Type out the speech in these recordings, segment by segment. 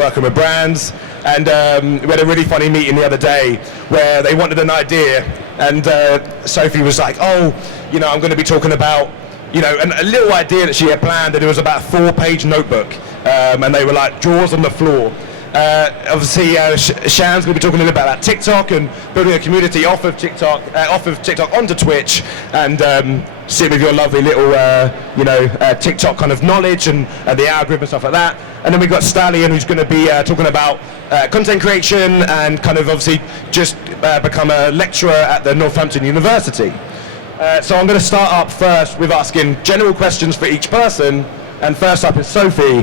working with brands, and we had a really funny meeting the other day where they wanted an idea, and Sophie was like, oh, you know, I'm going to be talking about, you know, a little idea that she had planned, and it was about a 4-page notebook, and they were like drawers on the floor. Obviously, Shan's going to be talking a little bit about TikTok and building a community off of TikTok onto Twitch, and sit with your lovely little, TikTok kind of knowledge and the algorithm and stuff like that. And then we've got Stallion, who's going to be talking about content creation and kind of obviously just become a lecturer at the Northampton University. So I'm going to start up first with asking general questions for each person. And first up is Sophie.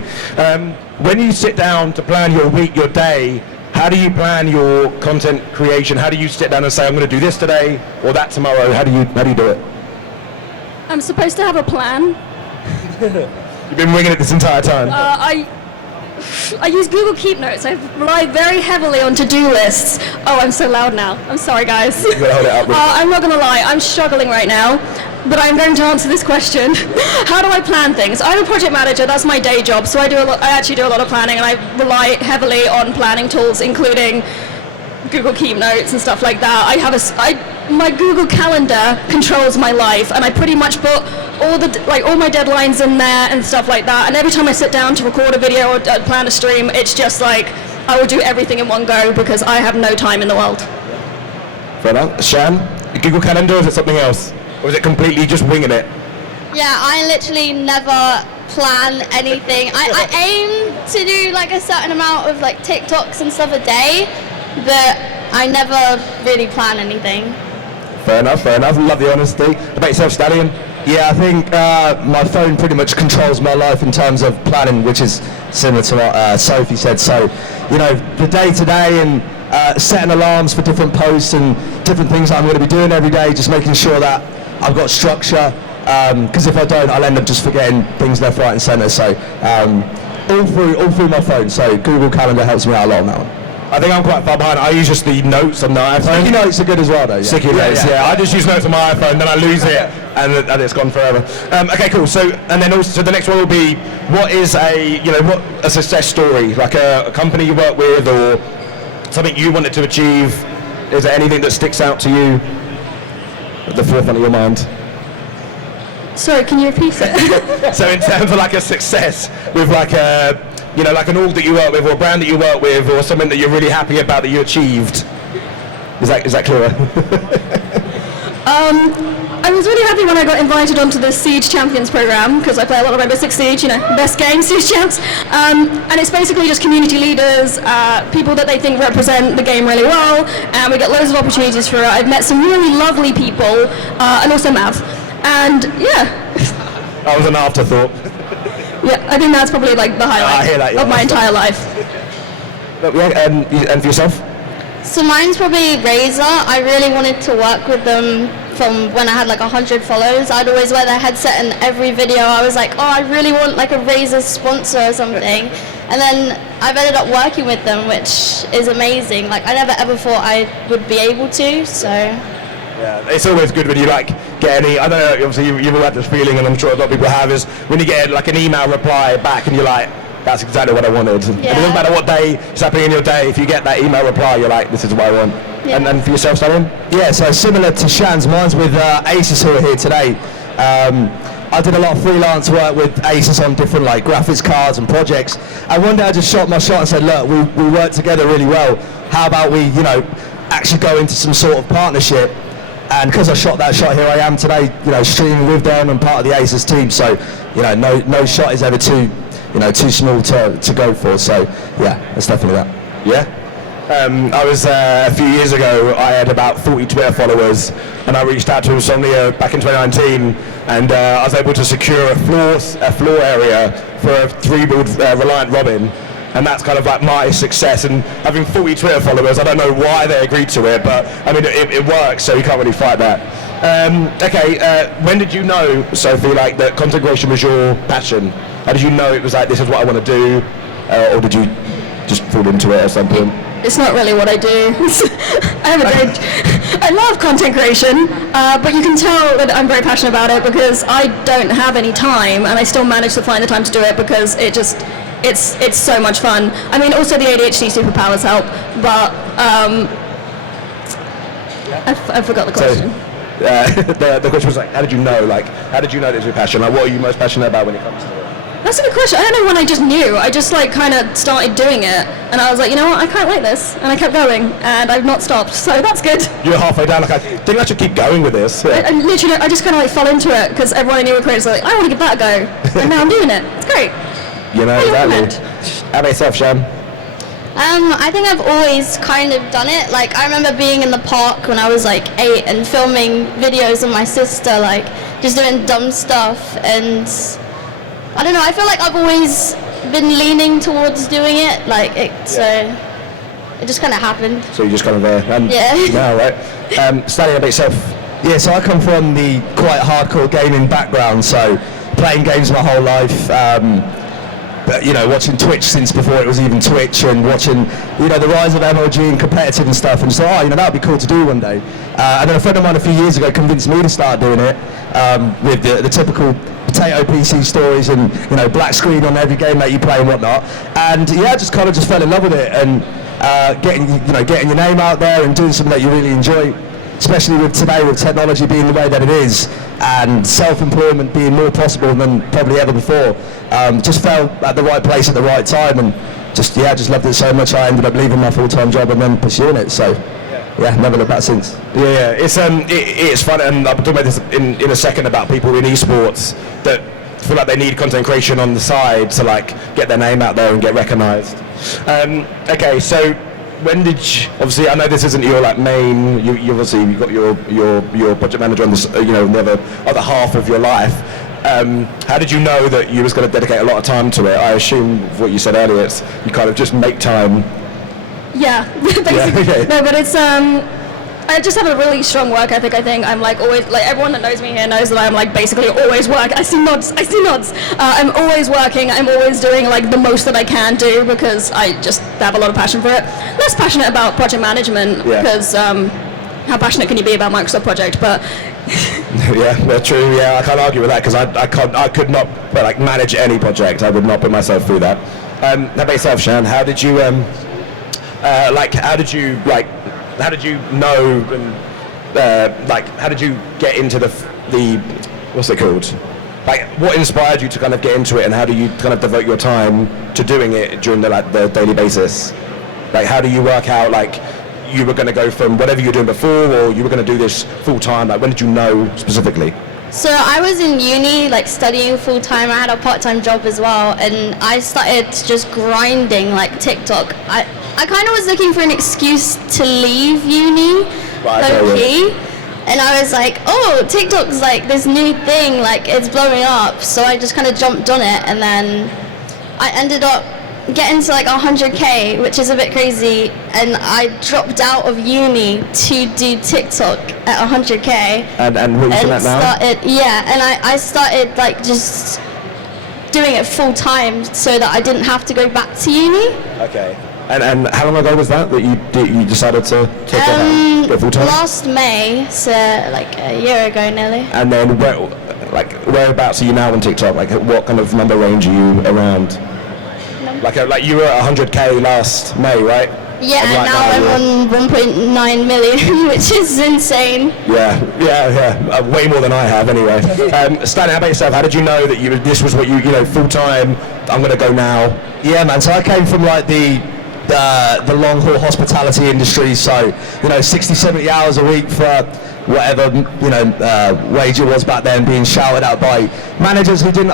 When you sit down to plan your week, your day, how do you plan your content creation? How do you sit down and say, I'm going to do this today or that tomorrow? How do you do it? I'm supposed to have a plan. You've been winging it this entire time. I use Google Keep Notes. I rely very heavily on to-do lists. Oh, I'm so loud now. I'm sorry, guys. You gotta hold it up. I'm not going to lie. I'm struggling right now, but I'm going to answer this question. How do I plan things? I'm a project manager. That's my day job. So I actually do a lot of planning, and I rely heavily on planning tools, including Google Keep Notes and stuff like that. My Google Calendar controls my life, and I pretty much put all my deadlines in there and stuff like that. And every time I sit down to record a video or plan a stream, it's just like I will do everything in one go because I have no time in the world. Fair enough. Shan, Google Calendar, or is it something else, or is it completely just winging it? Yeah, I literally never plan anything. I aim to do like a certain amount of like TikToks and stuff a day, but I never really plan anything. Fair enough. Love the honesty. What about yourself, Stallion? Yeah, I think my phone pretty much controls my life in terms of planning, which is similar to what Sophie said. So, you know, the day-to-day and setting alarms for different posts and different things that I'm going to be doing every day, just making sure that I've got structure, because if I don't, I'll end up just forgetting things left, right and centre. So all through my phone. So Google Calendar helps me out a lot on that one. I think I'm quite far behind. I use just the notes on the iPhone. Sticky notes are good as well, though. Yeah. Sticky notes, yeah. I just use notes on my iPhone, then I lose it, and it's gone forever. Okay, cool. So, and then also, so the next one will be, what is a success story, like a company you work with or something you wanted to achieve? Is there anything that sticks out to you at the forefront of your mind? Sorry, can you repeat it? So in terms of like a success with like like an org that you work with or a brand that you work with or something that you're really happy about that you achieved. Is that clearer? I was really happy when I got invited onto the Siege Champions program because I play a lot of Rainbow Six Siege, best game, Siege Champs. And it's basically just community leaders, people that they think represent the game really well, and we get loads of opportunities for it. I've met some really lovely people, and also Mav. And yeah. That was an afterthought. Yeah, I think that's probably like the highlight of my entire life. And for yourself? So mine's probably Razer. I really wanted to work with them from when I had like 100 followers. I'd always wear their headset in every video. I was like, oh, I really want like a Razer sponsor or something. And then I've ended up working with them, which is amazing. Like I never ever thought I would be able to, so. Yeah, it's always good when you like get any, I don't know, obviously you've all had this feeling, and I'm sure a lot of people have, is when you get like an email reply back and you're like, that's exactly what I wanted. Yeah. And it doesn't matter what day is happening in your day, if you get that email reply, you're like, this is what I want. Yeah. And then for yourself, Stallion? Yeah, so similar to Shan's, mine's with Asus, who are here today. I did a lot of freelance work with Asus on different like graphics cards and projects. And one day I just shot my shot and said, look, we work together really well. How about we, actually go into some sort of partnership? And because I shot that shot, here I am today, streaming with them and part of the Asus team. So, no shot is ever too small to go for. So, yeah, it's definitely that. Yeah. I was a few years ago. I had about 40 Twitter followers, and I reached out to Insomnia back in 2019, and I was able to secure a floor area for a 3-build Reliant Robin. And that's kind of like my success, and having 40 Twitter followers, I don't know why they agreed to it, but I mean it works, so you can't really fight that. When did you know, Sophie, like that content creation was your passion? How did you know it was like, this is what I want to do, or did you just fall into it at some point? It's not really what I do. I love content creation, but you can tell that I'm very passionate about it because I don't have any time, and I still manage to find the time to do it because it's so much fun. I mean, also the ADHD superpowers help, but I forgot the question. The question was like, how did you know this was your passion? Like, what are you most passionate about when it comes to it? That's a good question. I don't know when I just knew. I just like kind of started doing it, and I was like, you know what, I quite like this, and I kept going, and I've not stopped. So that's good. You were halfway down, like, I think I should keep going with this. Yeah. I literally, I just kind of like fell into it because everyone I knew were creators. Like, I want to give that a go, and now I'm doing it. It's great. You know, exactly. How about yourself, Shan? I think I've always kind of done it. Like, I remember being in the park when I was like 8 and filming videos of my sister, like just doing dumb stuff, and I don't know, I feel like I've always been leaning towards doing it, like so it just kind of happened. So you just kind of now, right? Stallion, about yourself. Yeah, so I come from the quite hardcore gaming background, so playing games my whole life. But, you know, watching Twitch since before it was even Twitch, and watching, you know, the rise of MLG and competitive and stuff, and just thought, oh, you know, that would be cool to do one day. And then a friend of mine a few years ago convinced me to start doing it with the typical potato PC stories and, you know, black screen on every game that you play and whatnot. And yeah, I just kind of just fell in love with it, and getting your name out there and doing something that you really enjoy, especially with today, with technology being the way that it is, and self-employment being more possible than probably ever before. Just fell at the right place at the right time, and just loved it so much I ended up leaving my full-time job and then pursuing it. So yeah, never looked back since. Yeah, it's fun, and I'll talk about this in a second about people in esports that feel like they need content creation on the side to like get their name out there and get recognised. Okay, so when did you, obviously I know this isn't your like main, you obviously you've got your project manager on this, you know, the other half of your life. How did you know that you was going to dedicate a lot of time to it? I assume what you said earlier, it's you kind of just make time. Yeah, basically. Yeah, okay. No, but it's I just have a really strong work ethic. I think I'm like always, like everyone that knows me here knows that I'm like basically always work. I see nods. I'm always working. I'm always doing like the most that I can do because I just have a lot of passion for it. Less passionate about project management because how passionate can you be about Microsoft project? But yeah, well, true. Yeah, I can't argue with that because I could not like manage any project. I would not put myself through that. How about yourself, Shan? How did you how did you know and how did you get into the what's it called? Like, what inspired you to kind of get into it, and how do you kind of devote your time to doing it during the daily basis? Like, how do you work out like you were going to go from whatever you were doing before, or you were going to do this full time? Like, when did you know specifically? So I was in uni, like studying full time. I had a part-time job as well, and I started just grinding like TikTok. I kind of was looking for an excuse to leave uni, low-key, and I was like, oh, TikTok's like this new thing, like it's blowing up, so I just kind of jumped on it, and then I ended up getting to like 100k, which is a bit crazy, and I dropped out of uni to do TikTok at 100k. And what are you doing that now? I started like just doing it full time so that I didn't have to go back to uni. Okay. And how long ago was that you decided to go full time? Last May, so like a year ago nearly. And then whereabouts are you now on TikTok? Like, what kind of number range are you around? Like you were at 100k last May, right? Yeah, and now I'm on 1.9 million, which is insane. Yeah, way more than I have anyway. Stan, how about yourself? How did you know that this was what you know, full time, I'm going to go now? Yeah, man, so I came from like the long haul hospitality industry, so, you know, 60, 70 hours a week for whatever, you know, wage it was back then, being shouted out by managers who didn't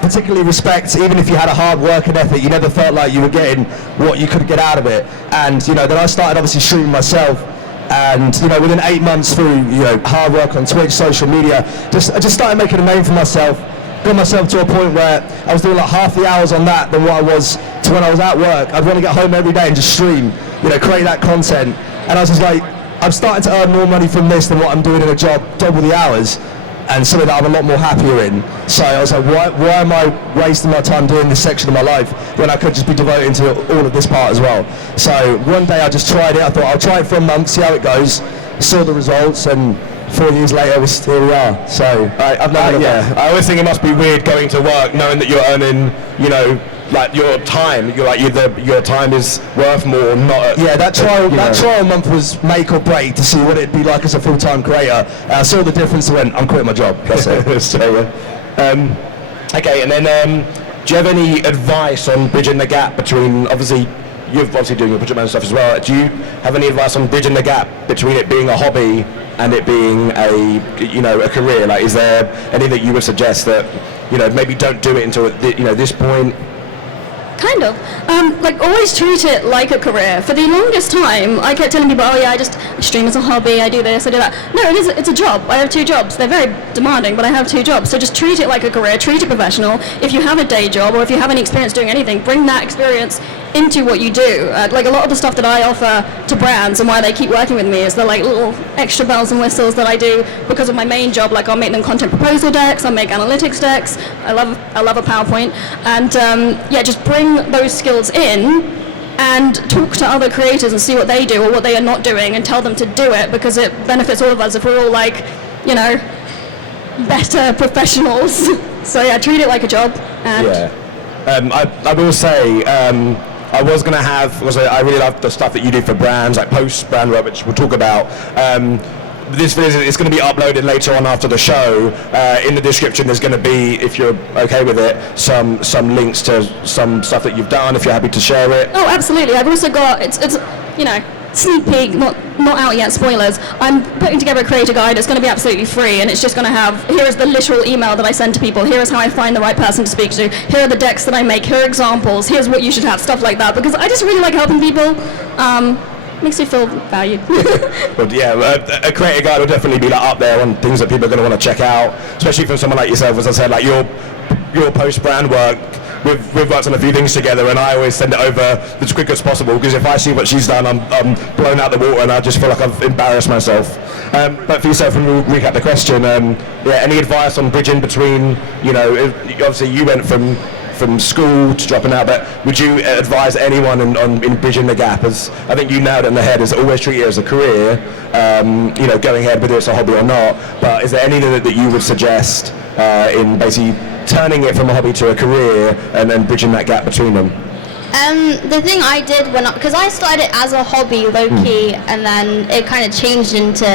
particularly respect, even if you had a hard working ethic, you never felt like you were getting what you could get out of it. And, you know, then I started obviously streaming myself, and, you know, within 8 months through, you know, hard work on Twitch, social media, I just started making a name for myself. Got myself to a point where I was doing like half the hours on that than what I was to when I was at work. I'd want to get home every day and just stream, you know, create that content. And I was just like, I'm starting to earn more money from this than what I'm doing in a job, double the hours, and something that I'm a lot more happier in. So I was like, why am I wasting my time doing this section of my life when I could just be devoting to all of this part as well? So one day I just tried it. I thought I'll try it for a month, see how it goes, saw the results, and 4 years later, here we are. So I always think it must be weird going to work knowing that you're earning, you know, like your time, your time is worth more, not. Yeah, that trial month was make or break to see what it'd be like as a full-time creator. I saw the difference and went, I'm quitting my job. That's it. So, okay, and then do you have any advice on bridging the gap between, obviously, you're obviously doing your project management stuff as well. Do you have any advice on bridging the gap between it being a hobby and it being a career? Like, is there any that you would suggest that, maybe don't do it until, this point? Kind of. Always treat it like a career. For the longest time, I kept telling people, oh yeah, I just stream as a hobby, I do this, I do that. No, it's a job. I have 2 jobs. They're very demanding, but I have 2 jobs. So just treat it like a career, treat it professional. If you have a day job, or if you have any experience doing anything, bring that experience into what you do. A lot of the stuff that I offer to brands and why they keep working with me is the little extra bells and whistles that I do because of my main job. I'll make them content proposal decks, I'll make analytics decks. I love a PowerPoint, and just bring those skills in and talk to other creators and see what they do or what they are not doing and tell them to do it, because it benefits all of us if we're all better professionals. So yeah, treat it like a job. And I will say, I was going to I really love the stuff that you do for brands, like post-brand work, which we'll talk about. This video is going to be uploaded later on after the show. In the description there's going to be, if you're okay with it, some links to some stuff that you've done, if you're happy to share it. Oh, absolutely. I've also got, it's sneak peek, not out yet, spoilers. I'm putting together a creator guide. It's going to be absolutely free, and it's just going to have, here is the literal email that I send to people, here is how I find the right person to speak to, here are the decks that I make, here are examples, here's what you should have, stuff like that, because I just really like helping people. Makes you feel valued. But yeah, a creator guide will definitely be up there on things that people are going to want to check out, especially from someone like yourself. As I said, your post-brand work, we've worked on a few things together, and I always send it over as quick as possible, because if I see what she's done, I'm blown out the water, and I just feel like I've embarrassed myself. But for yourself, and we'll recap the question, any advice on bridging between, obviously you went from school to dropping out, but would you advise anyone in bridging the gap? As I think you nailed it in the head, is always treat it as a career, going ahead whether it's a hobby or not. But is there anything that you would suggest in basically turning it from a hobby to a career and then bridging that gap between them? The thing I did because I started it as a hobby, low-key, and then it kind of changed into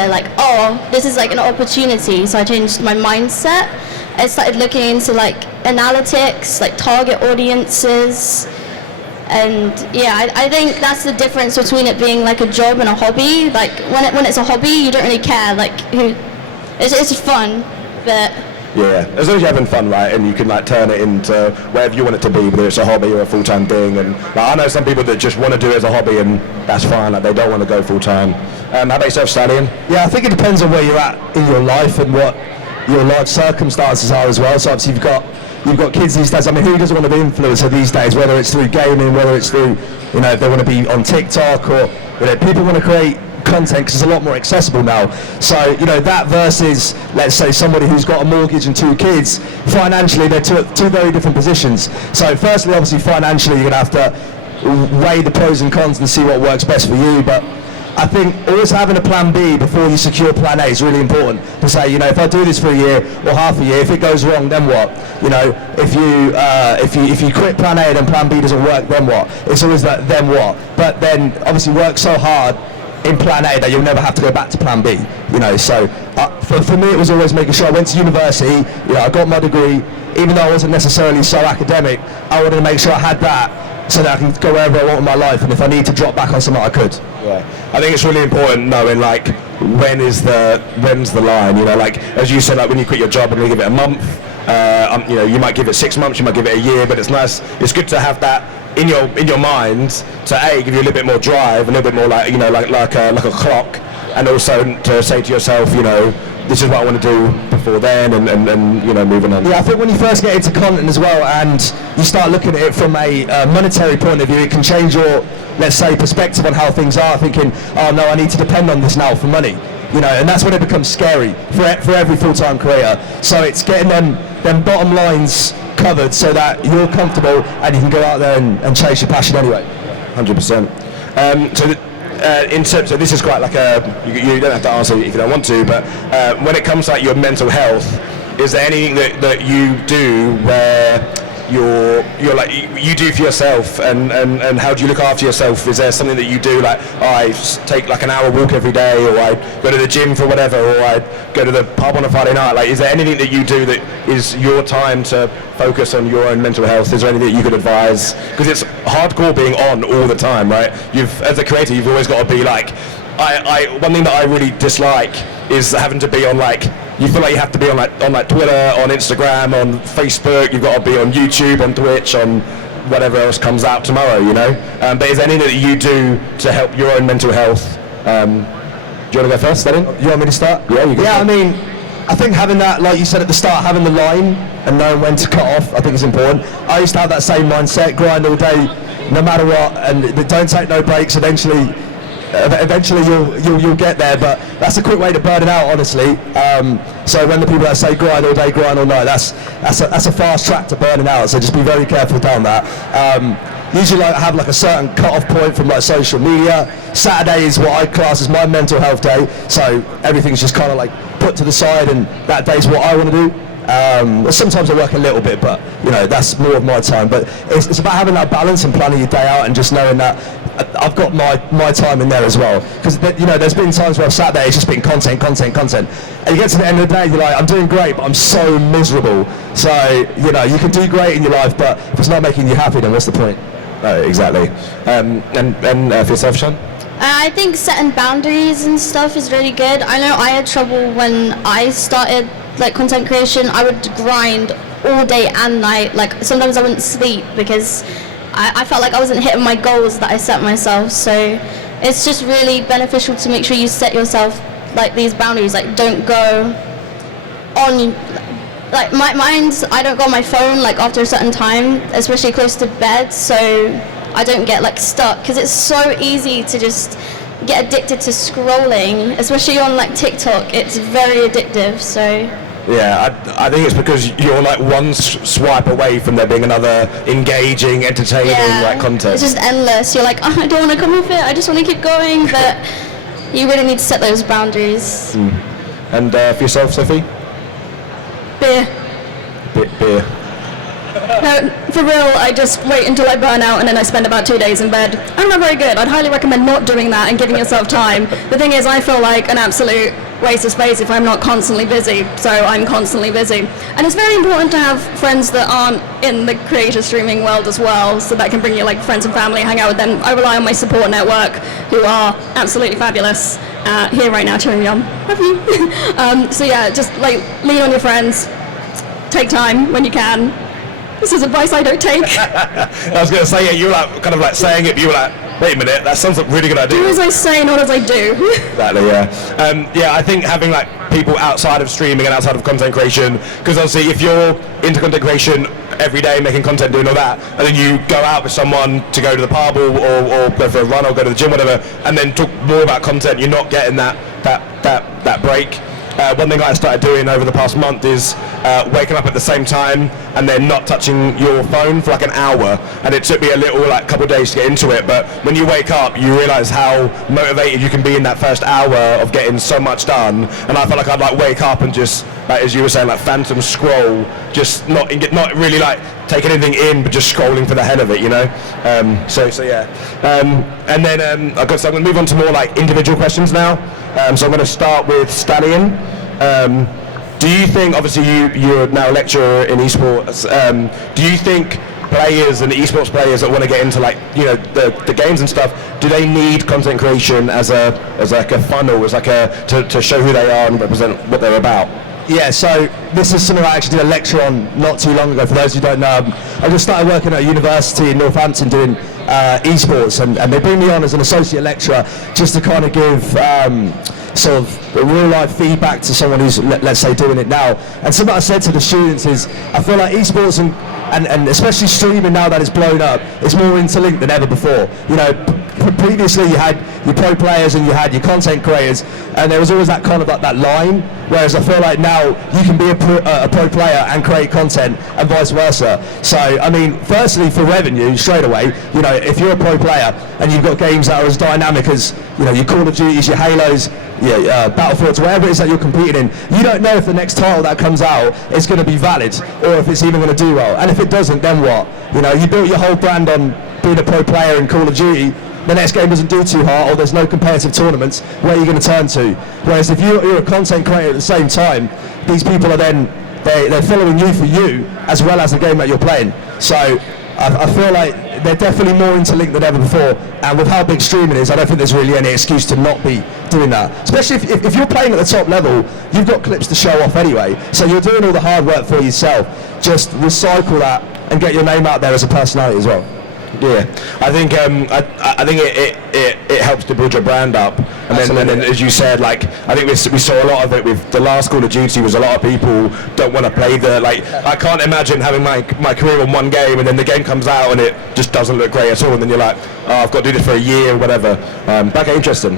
this is an opportunity, so I changed my mindset. I started looking into analytics, target audiences, and I think that's the difference between it being a job and a hobby. When it's a hobby, you don't really care it's fun, but yeah, as long as you're having fun, right, and you can turn it into whatever you want it to be, whether it's a hobby or a full-time thing. And I know some people that just want to do it as a hobby, and that's fine. They don't want to go full-time. How about yourself, Stallion? Yeah, I think it depends on where you're at in your life and what your life circumstances are as well. So obviously you've got kids these days. I mean, who doesn't want to be an influencer these days? Whether it's through gaming, whether it's through if they want to be on TikTok, or people want to create content because it's a lot more accessible now. So that versus, let's say, somebody who's got a mortgage and 2 kids, financially they're two very different positions. So firstly, obviously financially you're going to have to weigh the pros and cons and see what works best for you. But I think always having a plan B before you secure plan A is really important. To say, if I do this for a year or half a year, if it goes wrong, then what? If you quit plan A and then plan B doesn't work, then what? It's always that then what? But then obviously work so hard in plan A that you'll never have to go back to plan B. So for me it was always making sure I went to university. I got my degree, even though I wasn't necessarily so academic. I wanted to make sure I had that, so that I can go wherever I want in my life, and if I need to drop back on something, I could. Yeah, I think it's really important knowing when's the line. As you said, when you quit your job, I'm going to give it a month. You might give it 6 months, you might give it a year, but it's nice. It's good to have that in your mind to give you a little bit more drive, a little bit more like a clock, and also to say to yourself, this is what I want to do before then, and moving on. Yeah, I think when you first get into content as well, and you start looking at it from a monetary point of view, it can change your, let's say, perspective on how things are. Thinking, oh no, I need to depend on this now for money, and that's when it becomes scary for every full-time creator. So it's getting them bottom lines covered so that you're comfortable and you can go out there and chase your passion anyway. 100%. In terms of, this is quite you don't have to answer if you don't want to, but when it comes to your mental health, is there anything that you do where you're like you do for yourself, and how do you look after yourself? Is there something that you do, like I take like an hour walk every day, or I go to the gym for whatever, or I go to the pub on a Friday night? Like, is there anything that you do that is your time to focus on your own mental health? Is there anything that you could advise? Because it's hardcore being on all the time, right? As a creator, you've always got to be like, one thing that I really dislike is having to be on, like, you feel like you have to be on like Twitter, on Instagram, on Facebook. You've got to be on YouTube, on Twitch, on whatever else comes out tomorrow, you know. But is there anything that you do to help your own mental health? Do you want to go first, Stallion? You want me to start? Yeah, you go. Yeah, I mean, I think having that, like you said at the start, having the line and knowing when to cut off, I think is important. I used to have that same mindset, grind all day, no matter what, and don't take no breaks. Eventually you'll get there, but that's a quick way to burn it out, honestly. So when the people that say grind all day, grind all night, that's a fast track to burning out. So just be very careful down that. Usually I have like a certain cut-off point from like social media. Saturday is what I class as my mental health day. So everything's just kind of like put to the side, and that day's what I want to do. Sometimes I work a little bit, but you know, that's more of my time. But it's about having that balance and planning your day out, and just knowing that I've got my time in there as well. Because you know, there's been times where I've sat there, it's just been content, and you get to the end of the day, you're like, I'm doing great, but I'm so miserable. So you know, you can do great in your life, but if it's not making you happy, then what's the point? Exactly. And for yourself, Sean? I think setting boundaries and stuff is really good. I know I had trouble when I started like content creation. I would grind all day and night. Like sometimes I wouldn't sleep because I felt like I wasn't hitting my goals that I set myself. So it's just really beneficial to make sure you set yourself like these boundaries. Like don't go on, like mine's, I don't go on my phone like after a certain time, especially close to bed, so I don't get like stuck, because it's so easy to just get addicted to scrolling, especially on like TikTok. It's very addictive. So yeah, I think it's because you're like one swipe away from there being another engaging, entertaining like content. It's just endless. You're like, oh, I don't want to come off it, I just want to keep going, but you really need to set those boundaries. And for yourself, Sophie? Beer. Beer. No, for real, I just wait until I burn out and then I spend about 2 days in bed. I'm not very good. I'd highly recommend not doing that and giving yourself time. The thing is, I feel like an absolute waste of space if I'm not constantly busy, so I'm constantly busy. And it's very important to have friends that aren't in the creator streaming world as well, so that can bring you like friends and family, hang out with them. I rely on my support network, who are absolutely fabulous, here right now cheering me on. Love you. So yeah, just like lean on your friends, take time when you can. This is advice I don't take. I was going to say, yeah, you were like, kind of like saying it, but you were like, wait a minute, that sounds like a really good idea. Do as I say, not as I do. Exactly, yeah. Yeah, I think having like people outside of streaming and outside of content creation, because obviously if you're into content creation every day, making content, doing all that, and then you go out with someone to go to the pub or go for a run or go to the gym, whatever, and then talk more about content, you're not getting that break. One thing I started doing over the past month is waking up at the same time and then not touching your phone for like an hour, and it took me a little like couple of days to get into it, but when you wake up you realise how motivated you can be in that first hour of getting so much done. And I felt like I'd like wake up and just, like as you were saying, like phantom scroll, just not really like take anything in, but just scrolling for the hell of it, you know. So yeah. And then I'm going to move on to more like individual questions now. So I'm going to start with Stallion. Do you think, obviously you're now a lecturer in esports, do you think players and esports players that want to get into like, you know, the games and stuff, do they need content creation as like a funnel, as like to show who they are and represent what they're about? Yeah, so this is something I actually did a lecture on not too long ago. For those who don't know, I just started working at a university in Northampton doing esports, and they bring me on as an associate lecturer just to kind of give sort of real life feedback to someone who's, let's say, doing it now. And something I said to the students is, I feel like esports and especially streaming now that it's blown up, it's more interlinked than ever before. You know, previously you had your pro players and you had your content creators, and there was always that kind of like that line. Whereas I feel like now you can be a pro player and create content, and vice versa. So I mean, firstly for revenue straight away, you know, if you're a pro player and you've got games that are as dynamic as, you know, your Call of Duties, your Halos, Battlefields, whatever it is that you're competing in, you don't know if the next title that comes out is going to be valid or if it's even going to do well. And if it doesn't, then what? You know, you built your whole brand on being a pro player in Call of Duty. The next game doesn't do too hot, or there's no competitive tournaments, where are you going to turn to? Whereas if you're a content creator at the same time, these people are then, they're following you for you, as well as the game that you're playing. So I feel like they're definitely more interlinked than ever before, and with how big streaming is, I don't think there's really any excuse to not be doing that. Especially if you're playing at the top level, you've got clips to show off anyway, so you're doing all the hard work for yourself. Just recycle that and get your name out there as a personality as well. Yeah, I think I think it helps to build your brand up, and then as you said, like I think we saw a lot of it with the last Call of Duty. Was a lot of people don't want to play I can't imagine having my career on one game and then the game comes out and it just doesn't look great at all, and then you're like, oh, I've got to do this for a year or whatever. Okay, interesting.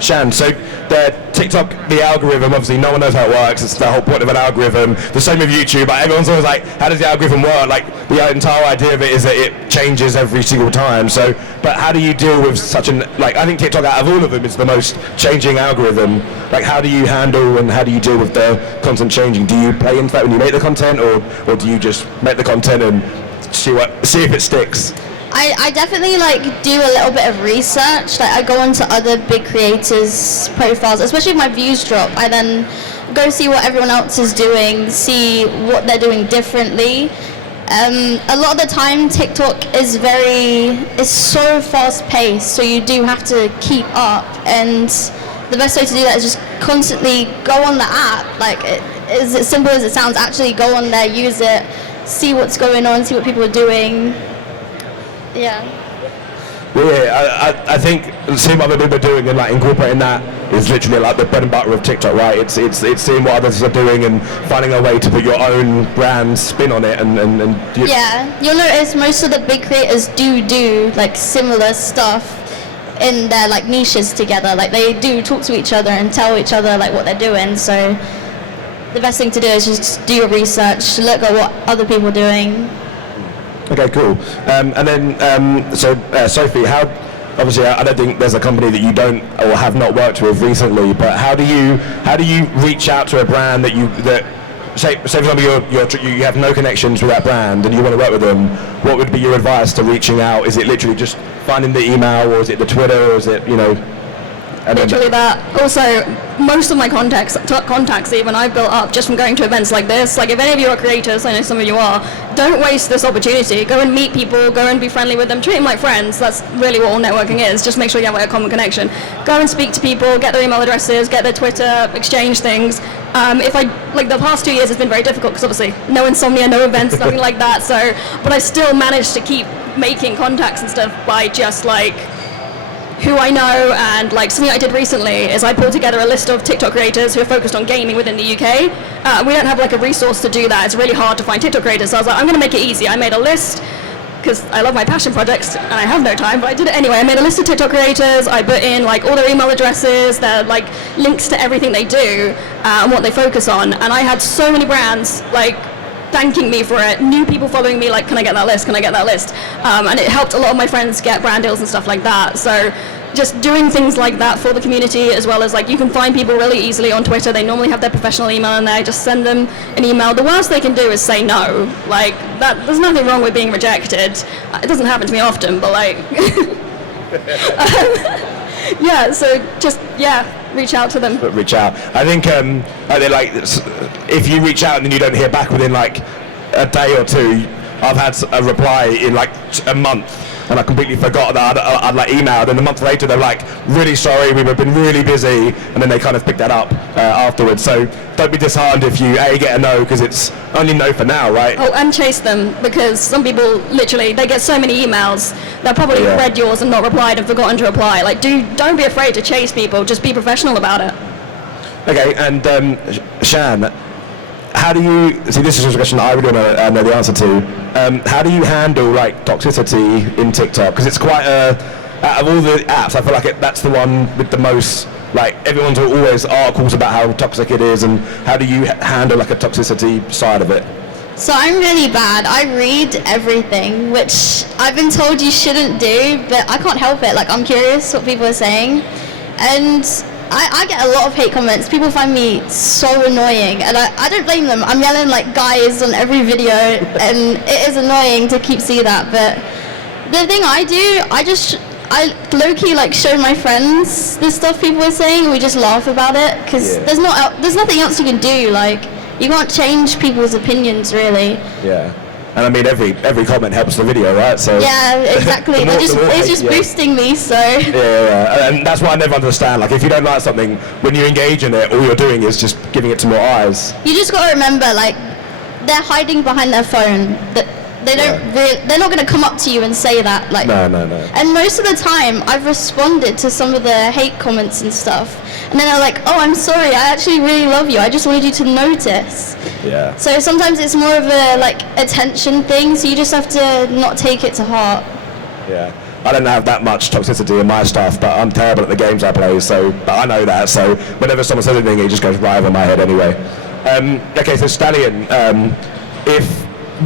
Shan, so the TikTok, the algorithm, obviously no one knows how it works. It's the whole point of an algorithm. The same with YouTube. Like, everyone's always like, how does the algorithm work? Like the entire idea of it is that it changes every single time. So, but how do you deal with such an, like, I think TikTok out of all of them is the most changing algorithm. Like, how do you handle and how do you deal with the content changing? Do you play into that when you make the content, or do you just make the content and see if it sticks? I definitely like do a little bit of research. Like I go onto other big creators' profiles, especially if my views drop. I then go see what everyone else is doing, see what they're doing differently. A lot of the time TikTok is so fast paced, so you do have to keep up, and the best way to do that is just constantly go on the app. Like it's as simple as it sounds. Actually go on there, use it, see what's going on, see what people are doing. Yeah. Well, yeah, I think seeing what other people are doing and like incorporating that is literally like the bread and butter of TikTok, right? It's seeing what others are doing and finding a way to put your own brand spin on it and yeah, you'll notice most of the big creators do like similar stuff in their like niches together. Like they do talk to each other and tell each other like what they're doing. So the best thing to do is just do your research, look at what other people are doing. Okay, cool. And then, Sophie, obviously I don't think there's a company that you don't or have not worked with recently, but how do you reach out to a brand say for example you have no connections with that brand and you want to work with them? What would be your advice to reaching out? Is it literally just finding the email, or is it the Twitter, or is it, you know? Literally that. Also, most of my contacts even I've built up just from going to events like this. Like if any of you are creators, I know some of you are, don't waste this opportunity. Go and meet people, go and be friendly with them, treat them like friends. That's really what all networking is. Just make sure you have like a common connection. Go and speak to people, get their email addresses, get their Twitter, exchange things. The past 2 years has been very difficult because obviously no Insomnia, no events, nothing like that. So, but I still managed to keep making contacts and stuff by just like who I know, and like something I did recently is I pulled together a list of TikTok creators who are focused on gaming within the UK. We don't have like a resource to do that. It's really hard to find TikTok creators, so I was like, I'm going to make it easy. I made a list because I love my passion projects and I have no time, but I did it anyway. I made a list of TikTok creators. I put in like all their email addresses, their like links to everything they do and what they focus on, and I had so many brands like thanking me for it, new people following me like, can I get that list, and it helped a lot of my friends get brand deals and stuff like that. So just doing things like that for the community, as well as like you can find people really easily on Twitter. They normally have their professional email in there. Just send them an email. The worst they can do is say no. Like that, there's nothing wrong with being rejected. It doesn't happen to me often, but like yeah, so just reach out to them. But reach out. I think if you reach out and then you don't hear back within like a day or two, I've had a reply in like a month and I completely forgot that I'd like emailed, and a month later they're like, really sorry, we've been really busy, and then they kind of pick that up afterwards. So don't be disheartened if you get a no, because it's only no for now, right? Oh, and chase them, because some people literally, they get so many emails, they'll probably read yours and not replied and forgotten to reply. Like don't be afraid to chase people, just be professional about it. Okay, and Shan, how do you see? This is a question that I really want to know the answer to. How do you handle like toxicity in TikTok? Because it's quite out of all the apps, I feel like that's the one with the most, like, everyone's always articles about how toxic it is, and how do you handle like a toxicity side of it? So I'm really bad. I read everything, which I've been told you shouldn't do, but I can't help it. Like, I'm curious what people are saying. And I get a lot of hate comments. People find me so annoying, and I don't blame them. I'm yelling like guys on every video, and it is annoying to keep seeing that. But the thing I do, I low-key like show my friends the stuff people are saying, and we just laugh about it, because there's nothing else you can do. Like, you can't change people's opinions, really. Yeah. And I mean, every comment helps the video, right? So yeah, exactly. It's just boosting me, so. Yeah, and that's what I never understand. Like, if you don't like something, when you engage in it, all you're doing is just giving it to more eyes. You just got to remember, like, they're hiding behind their phone. They're not going to come up to you and say that. Like, no. And most of the time, I've responded to some of the hate comments and stuff, and then they're like, "Oh, I'm sorry. I actually really love you. I just wanted you to notice." Yeah. So sometimes it's more of a like attention thing. So you just have to not take it to heart. Yeah. I don't have that much toxicity in my stuff, but I'm terrible at the games I play. But I know that. So whenever someone says anything, it just goes right over my head anyway. Okay, so Stallion,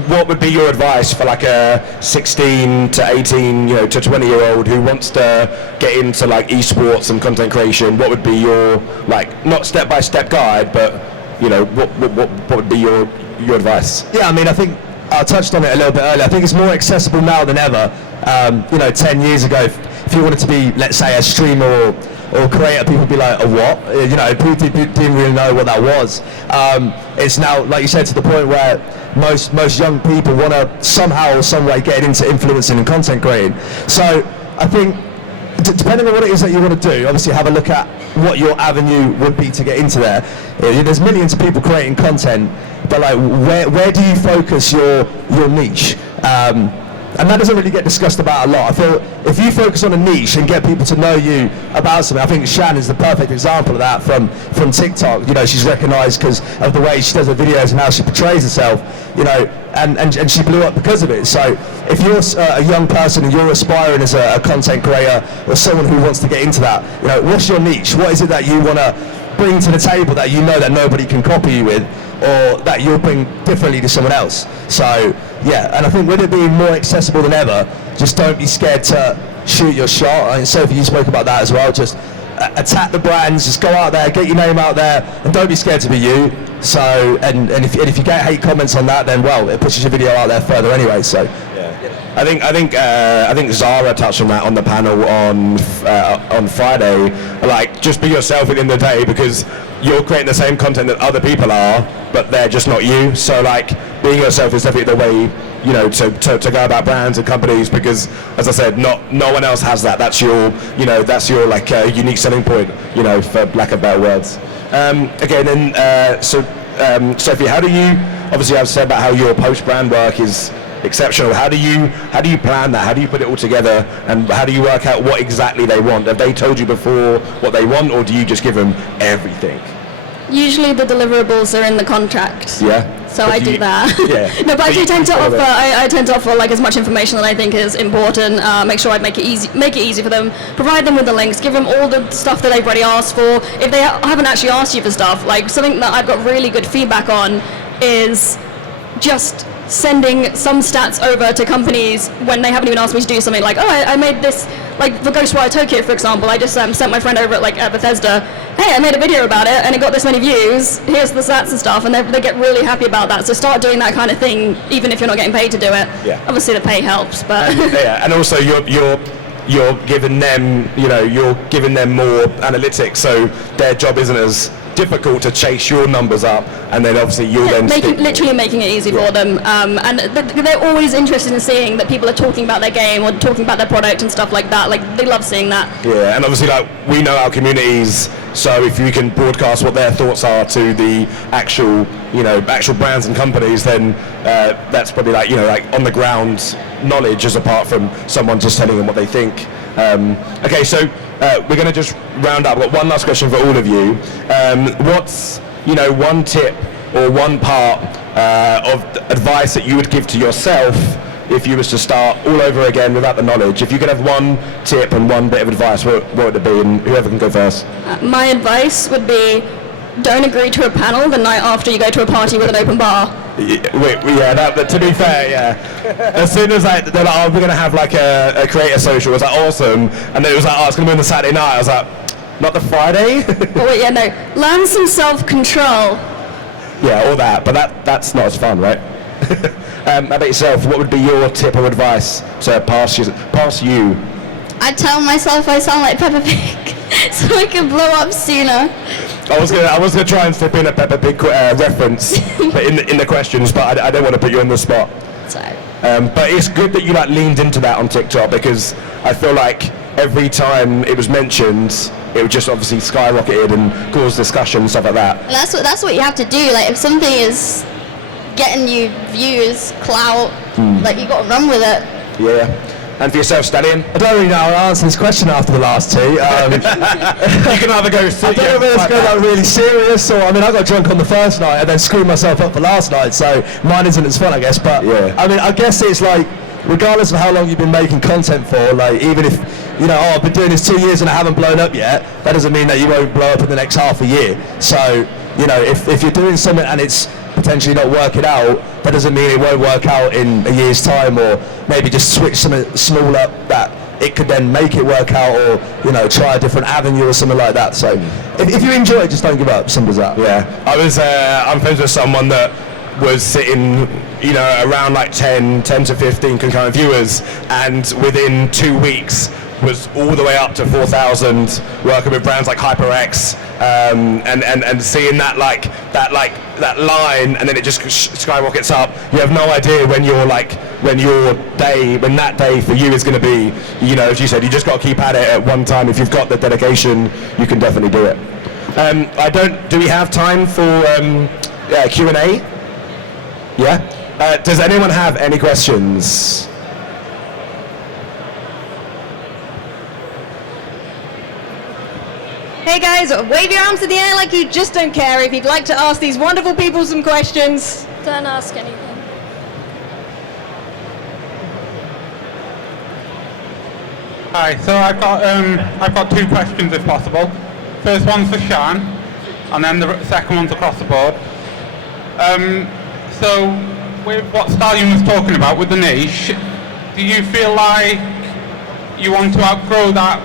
what would be your advice for like a 16 to 18, to 20-year-old who wants to get into like esports and content creation? What would be your, like, not step-by-step guide, but what would be your advice? Yeah, I mean, I think I touched on it a little bit earlier. I think it's more accessible now than ever. 10 years ago, if you wanted to be, let's say, a streamer or creator, people would be like, a what? People didn't really know what that was. It's now, like you said, to the point where most young people want to somehow or some way get into influencing and content creating. So I think, depending on what it is that you want to do, obviously have a look at what your avenue would be to get into there. There's millions of people creating content, but like, where do you focus your niche? And that doesn't really get discussed about a lot. I feel if you focus on a niche and get people to know you about something, I think Shan is the perfect example of that from TikTok. She's recognised because of the way she does her videos and how she portrays herself, and she blew up because of it. So if you're a young person and you're aspiring as a content creator or someone who wants to get into that, what's your niche? What is it that you want to bring to the table that you know that nobody can copy you with, or that you'll bring differently to someone else? So yeah, and I think with it being more accessible than ever, just don't be scared to shoot your shot. And Sophie, you spoke about that as well. Just attack the brands, just go out there, get your name out there, and don't be scared to be you. So and if you get hate comments on that, then well, it pushes your video out there further anyway. So yeah. I think Zara touched on that on the panel on Friday. Like, just be yourself at the end of the day, because you're creating the same content that other people are, but they're just not you. So like, being yourself is definitely the way, to go about brands and companies, because as I said, no one else has that. That's your like unique selling point, for lack of better words. Okay, then Sophie, how do you, obviously I've said about how your post-brand work is exceptional. How do you plan that? How do you put it all together, and how do you work out what exactly they want? Have they told you before what they want, or do you just give them everything? Usually the deliverables are in the contract. Yeah. So I do that. Yeah. No, but I tend to offer like as much information that I think is important. Make sure I make it easy for them. Provide them with the links. Give them all the stuff that they've already asked for. If they haven't actually asked you for stuff, like something that I've got really good feedback on is just sending some stats over to companies when they haven't even asked me to do something. Like, oh, I made this, like for Ghostwire Tokyo, for example, I just sent my friend over at Bethesda, hey, I made a video about it and it got this many views, here's the stats and stuff, and they get really happy about that. So start doing that kind of thing, even if you're not getting paid to do it. Yeah. Obviously the pay helps, but yeah, and also you're giving them, you're giving them more analytics, so their job isn't as difficult to chase your numbers up, and then obviously you'll then literally making it easy for them, and they're always interested in seeing that people are talking about their game or talking about their product and stuff like that. Like, they love seeing that. Yeah, and obviously, like, we know our communities, so if you can broadcast what their thoughts are to the actual brands and companies, then that's probably like on the ground knowledge, as apart from someone just telling them what they think. Okay, so we're going to just round up. I've got one last question for all of you. What's one tip or one part of advice that you would give to yourself if you was to start all over again without the knowledge, if you could have one tip and one bit of advice, what would it be? And whoever can go first. My advice would be, don't agree to a panel the night after you go to a party with an open bar. To be fair, yeah. As soon as they're like, oh, we're going to have like a creator social, it was like, awesome. And then it was like, oh, it's going to be on the Saturday night. I was like, not the Friday? Learn some self-control. Yeah, all that, but that's not as fun, right? How about yourself? What would be your tip or advice to pass you? I tell myself I sound like Peppa Pig, so I can blow up sooner. I was gonna try and slip in a Peppa Pig reference, but in the questions, but I don't want to put you on the spot. Sorry. But it's good that you like leaned into that on TikTok, because I feel like every time it was mentioned, it would just obviously skyrocketed and caused discussion and stuff like that. And that's what you have to do. Like, if something is getting you views, clout, like, you got to run with it. Yeah. And for yourself, Stallion? I don't really know how to answer this question after the last two. You can either go. I don't know whether it's going like really serious, or I got drunk on the first night and then screwed myself up for last night, so mine isn't as fun, I guess. But yeah. I guess it's like, regardless of how long you've been making content for, like, even if I've been doing this 2 years and I haven't blown up yet, that doesn't mean that you won't blow up in the next half a year. So if you're doing something and it's potentially not working out, that doesn't mean it won't work out in a year's time, or maybe just switch something small up that it could then make it work out, or try a different avenue or something like that. So if you enjoy it, just don't give up. Simple as that. Yeah, I'm friends with someone that was sitting around like 10 to 15 concurrent viewers, and within 2 weeks was all the way up to 4,000, working with brands like HyperX, and seeing that line, and then it just skyrockets up. You have no idea when that day for you is going to be. As you said, you just got to keep at it at one time. If you've got the dedication, you can definitely do it. Do we have time for Q&A? Yeah. Does anyone have any questions? Hey guys, wave your arms in the air like you just don't care if you'd like to ask these wonderful people some questions. Don't ask anything. Hi, so I've got two questions if possible. First one's for Shan, and then the second one's across the board. So with what Stallion was talking about with the niche, do you feel like you want to outgrow that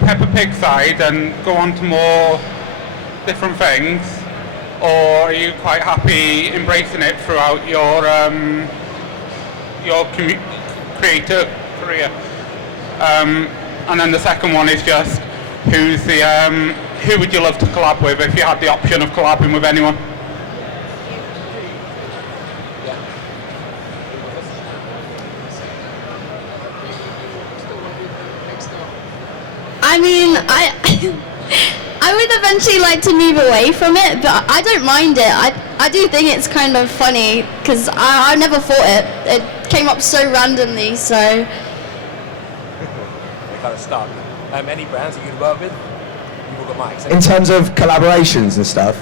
Peppa Pig side and go on to more different things, or are you quite happy embracing it throughout your creator career? And then the second one is just who would you love to collab with if you had the option of collabing with anyone? I would eventually like to move away from it, but I don't mind it. I do think it's kind of funny, because I never thought it. It came up so randomly, so... They kind of stuck. Any brands that you'd work with? You've all got mics. In terms of collaborations and stuff,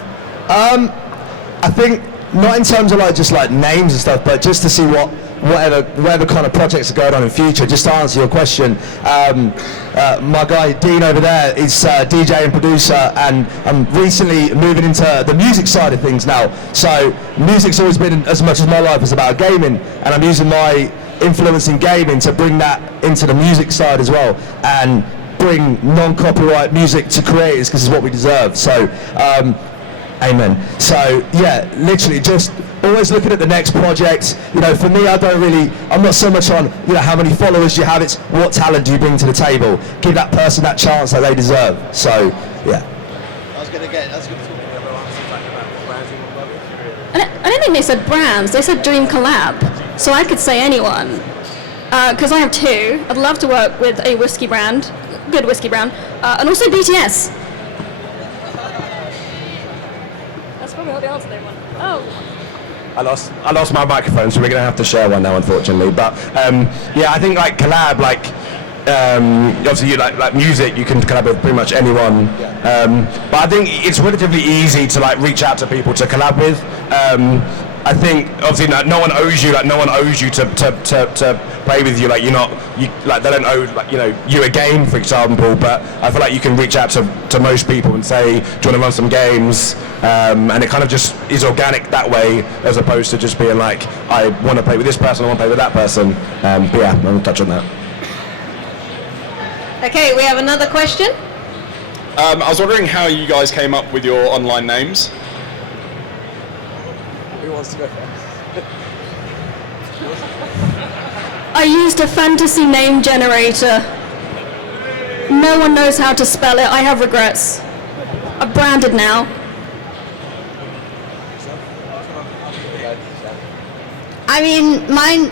I think not in terms of just names and stuff, but just to see whatever kind of projects are going on in future. Just to answer your question, my guy Dean over there is DJ and producer, and I'm recently moving into the music side of things now. So music's always been, as much as my life is about gaming, and I'm using my influence in gaming to bring that into the music side as well, and bring non-copyright music to creators, because it's what we deserve. So amen. So yeah, literally just always looking at the next project. For me, I'm not so much on how many followers you have, it's what talent do you bring to the table. Give that person that chance that they deserve. So yeah. I don't think they said brands, they said dream collab. So I could say anyone. Because I have two. I'd love to work with a whiskey brand, good whiskey brand, and also BTS. That's probably not the answer they want. Oh. I lost my microphone, so we're going to have to share one now, unfortunately. But I think collab, obviously you like music, you can collab with pretty much anyone. But I think it's relatively easy to reach out to people to collab with. I think obviously no one owes you to play with you. Like they don't owe you a game, for example. But I feel like you can reach out to most people and say, do you want to run some games? And it kind of just is organic that way, as opposed to just being like, I want to play with this person, I want to play with that person. But yeah, I'm gonna touch on that. Okay, we have another question. I was wondering how you guys came up with your online names. Who wants to go first? I used a fantasy name generator. No one knows how to spell it. I have regrets. I'm branded now. I mean, my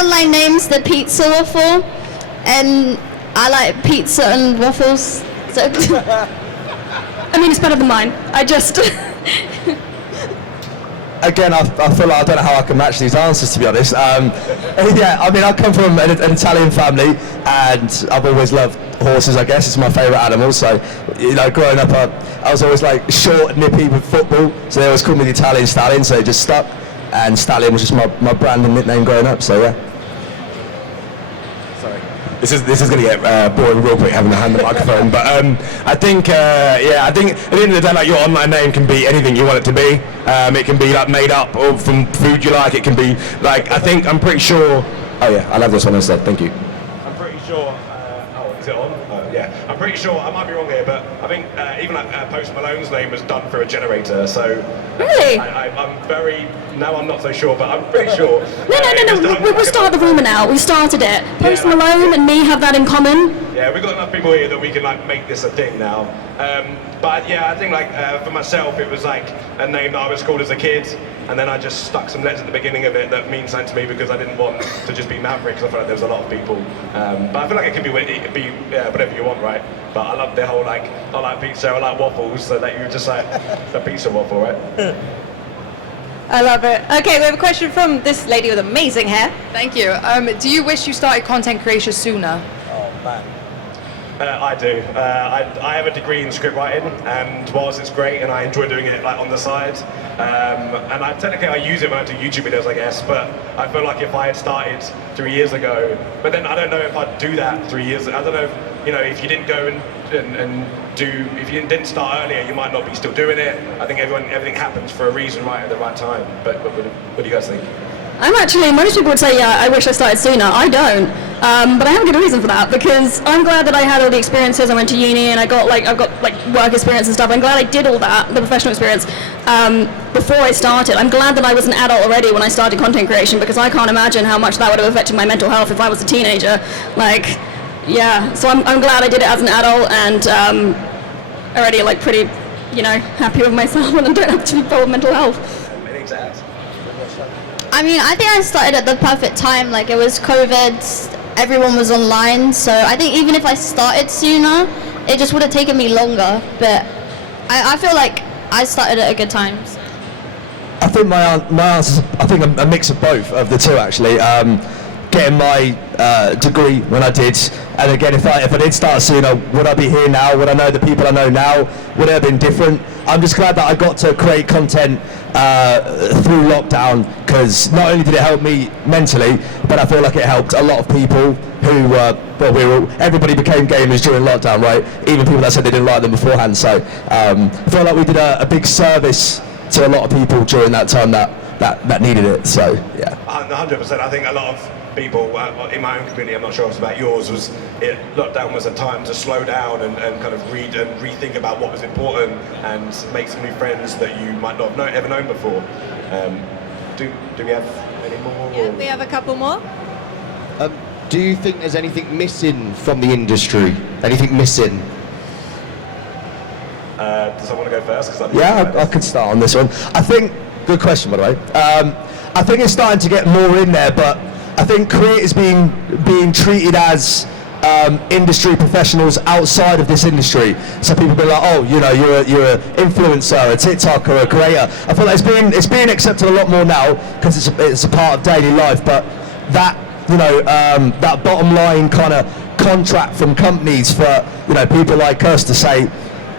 online name's ThePizzaWaffle, and I like pizza and waffles. So I mean, it's better than mine. I just... Again, I feel like I don't know how I can match these answers, to be honest. Yeah, I mean, I come from an Italian family, and I've always loved horses. I guess it's my favourite animal. So, growing up, I was always like short, nippy with football. So they always called me the Italian Stallion. So it just stuck, and Stallion was just my brand and nickname growing up. So yeah. Sorry. This is going to get boring real quick, having to hand the microphone. But I think at the end of the day, like, your online name can be anything you want it to be. It can be like made up or from food you like. It can be like, I'm pretty sure. Oh yeah, I love this one instead. Thank you. I'm pretty sure. Is it on? Yeah, I'm pretty sure. I might be wrong here, but I think even like Post Malone's name was done through a generator. So Really? I'm very. Now I'm not so sure, but I'm pretty sure. No. We'll start the rumour now. We started it. Post Malone and me have that in common. Yeah, we've got enough people here that we can like make this a thing now. But yeah, I think like for myself, it was like a name that I was called as a kid, and then I just stuck some letters at the beginning of it that mean something to me because I didn't want to just be Maverick, because I feel like there was a lot of people. But I feel like it can be whatever you want, right? But I love the whole like, I like pizza, I like waffles, so that you're just like a pizza waffle, right? I love it. Okay, we have a question from this lady with amazing hair. Thank you. Do you wish you started content creation sooner? Oh man. I do. I have a degree in script writing, and whilst it's great and I enjoy doing it like on the side, and technically I use it when I do YouTube videos, I guess, but I feel like if I had started 3 years ago, but then I don't know if I'd do that 3 years. I don't know if, if you didn't go if you didn't start earlier, you might not be still doing it. I think everything happens for a reason, right, at the right time. But what do you guys think? Most people would say, yeah, I wish I started sooner. I don't. But I have a good reason for that, because I'm glad that I had all the experiences. I went to uni and I've got work experience and stuff. I'm glad I did all that, the professional experience, before I started. I'm glad that I was an adult already when I started content creation, because I can't imagine how much that would have affected my mental health if I was a teenager. Yeah, so I'm glad I did it as an adult, and already pretty, happy with myself and I don't have to be full of mental health. I mean, I think I started at the perfect time. Like, it was COVID, everyone was online, so I think even if I started sooner, it just would have taken me longer. But I feel like I started at a good time. I think my answer is a mix of both of the two, actually. Getting my degree when I did, and again, if I did start sooner, would I be here now? Would I know the people I know now? Would it have been different? I'm just glad that I got to create content through lockdown, because not only did it help me mentally, but I feel like it helped a lot of people who, everybody became gamers during lockdown, right? Even people that said they didn't like them beforehand. So I feel like we did a big service to a lot of people during that time that needed it. So yeah. 100%. I think a lot of people in my own community, I'm not sure if it's about yours, lockdown was a time to slow down and kind of read and rethink about what was important and make some new friends that you might not have ever known before. Do we have any more? Yeah, we have a couple more. Do you think there's anything missing from the industry? Anything missing? Does someone want to go first? I could start on this one. I think, good question, by the way. I think it's starting to get more in there, but I think creators being treated as industry professionals outside of this industry. So people be like, oh, you're an influencer, a TikToker, a creator. I feel like it's being accepted a lot more now, because it's a part of daily life. But that that bottom line kind of contract from companies for people like us to say,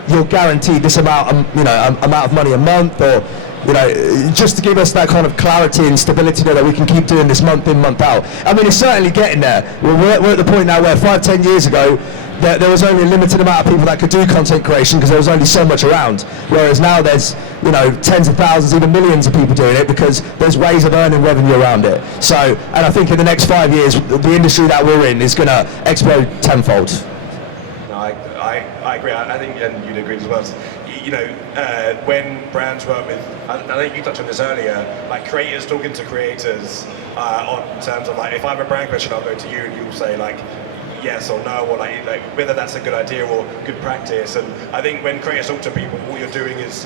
you're guaranteed this amount of money a month, or You know, just to give us that kind of clarity and stability that we can keep doing this month in, month out. I mean, it's certainly getting there. We're at the point now where 5-10 years ago, there was only a limited amount of people that could do content creation because there was only so much around. Whereas now there's, you know, tens of thousands, even millions of people doing it because there's ways of earning revenue around it. So, and I think in the next 5 years, the industry that we're in is going to explode tenfold. No, I agree. I think, and you'd agree as well. You know, when brands work with, I think you touched on this earlier, like creators talking to creators on terms of like, if I have a brand question, I'll go to you and you'll say like, yes or no, or like whether that's a good idea or good practice. And I think when creators talk to people, what you're doing is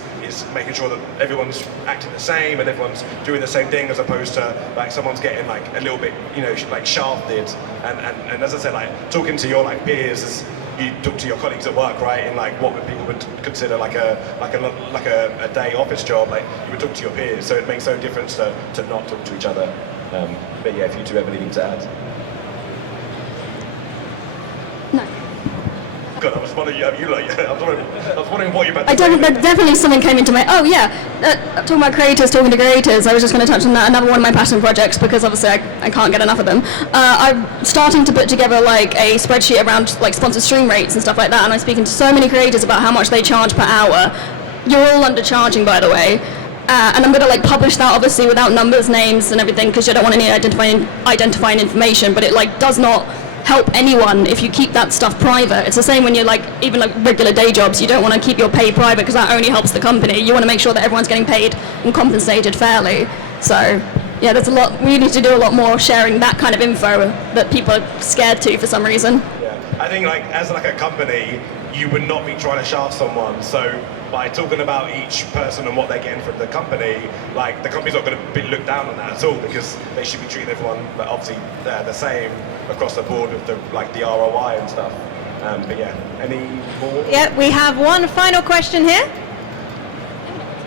making sure that everyone's acting the same and everyone's doing the same thing, as opposed to like someone's getting like a little bit, you know, like shafted. And as I said, like talking to your like peers is, you talk to your colleagues at work, right? And like what would people would consider like a day office job, like you would talk to your peers. So it makes no difference to not talk to each other. But yeah, if you two have anything to add. No. God, I was wondering, I was wondering what you're about to Definitely something came into my, talking about creators talking to creators, I was just going to touch on that, another one of my passion projects, because obviously I can't get enough of them. I'm starting to put together like a spreadsheet around like sponsored stream rates and stuff like that, and I'm speaking to so many creators about how much they charge per hour. You're all undercharging, by the way. And I'm going to like publish that obviously without numbers, names and everything, because you don't want any identifying information, but it like does not help anyone if you keep that stuff private. It's the same when you're like, even like regular day jobs, you don't want to keep your pay private because that only helps the company. You want to make sure that everyone's getting paid and compensated fairly. So yeah, there's a lot, we need to do a lot more sharing that kind of info that people are scared to for some reason. Yeah, I think like as like a company, you would not be trying to shaft someone. So by talking about each person and what they're getting from the company, like the company's not going to be looked down on that at all, because they should be treating everyone obviously the same across the board with the ROI and stuff. But yeah, any more? Yeah, we have one final question here.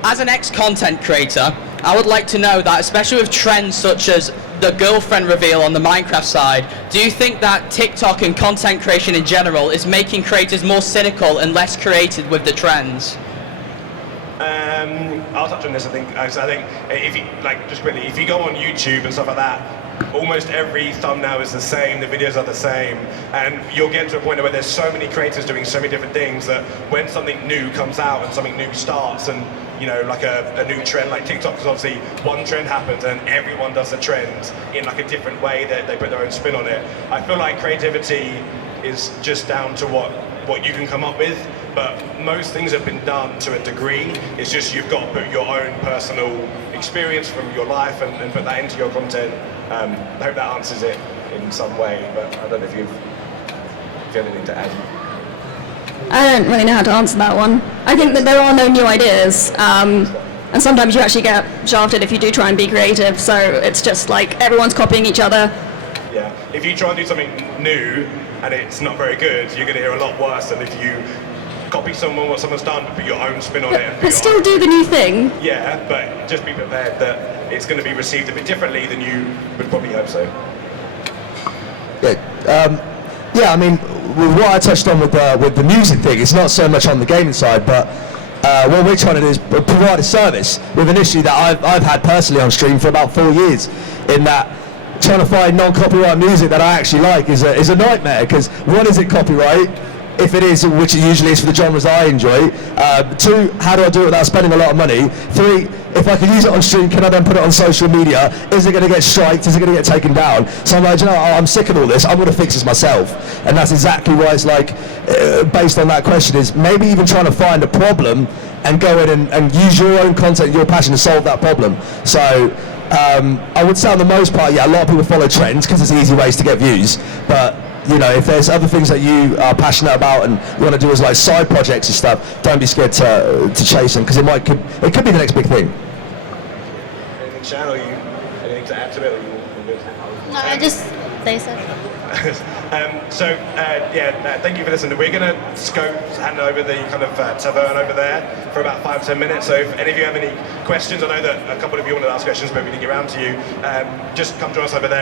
As an ex-content creator, I would like to know that, especially with trends such as the girlfriend reveal on the Minecraft side, do you think that TikTok and content creation in general is making creators more cynical and less creative with the trends? I'll touch on this. I think if you like, just quickly, if you go on YouTube and stuff like that, almost every thumbnail is the same, the videos are the same, and you'll get to a point where there's so many creators doing so many different things that when something new comes out and something new starts, and you know, like a new trend, like TikTok is obviously one trend happens and everyone does the trend in like a different way, that they put their own spin on it. I feel like creativity is just down to what you can come up with, but most things have been done to a degree. It's just you've got to put your own personal experience from your life and put that into your content. I hope that answers it in some way, but I don't know if you have anything to add. I don't really know how to answer that one. I think that there are no new ideas, and sometimes you actually get shafted if you do try and be creative, so it's just like everyone's copying each other. Yeah, if you try and do something new and it's not very good, you're going to hear a lot worse than if you copy what someone's done but put your own spin on it. But still do the new thing. Yeah, but just be prepared that it's going to be received a bit differently than you would probably hope so. Yeah, I mean, with what I touched on with the music thing, it's not so much on the gaming side, but what we're trying to do is provide a service with an issue that I've had personally on stream for about 4 years, in that trying to find non-copyright music that I actually like is a nightmare, because one, is it copyright? If it is, which it usually is for the genres I enjoy. 2, how do I do it without spending a lot of money? 3, if I can use it on stream, can I then put it on social media? Is it going to get striked? Is it going to get taken down? So I'm like, you know, I'm sick of all this. I'm going to fix this myself. And that's exactly why it's like, based on that question, is maybe even trying to find a problem and go in and use your own content, your passion to solve that problem. So I would say on the most part, yeah, a lot of people follow trends because it's easy ways to get views. But you know, if there's other things that you are passionate about and you want to do as like side projects and stuff, don't be scared to chase them, because it could be the next big thing. Anything, Shan, or anything to add to it? Or you good? No, I just say so. Thank you for listening. We're going to hand over the kind of tavern over there for about 5-10 minutes. So if any of you have any questions, I know that a couple of you wanted to ask questions, but we didn't get around to you. Just come join us over there.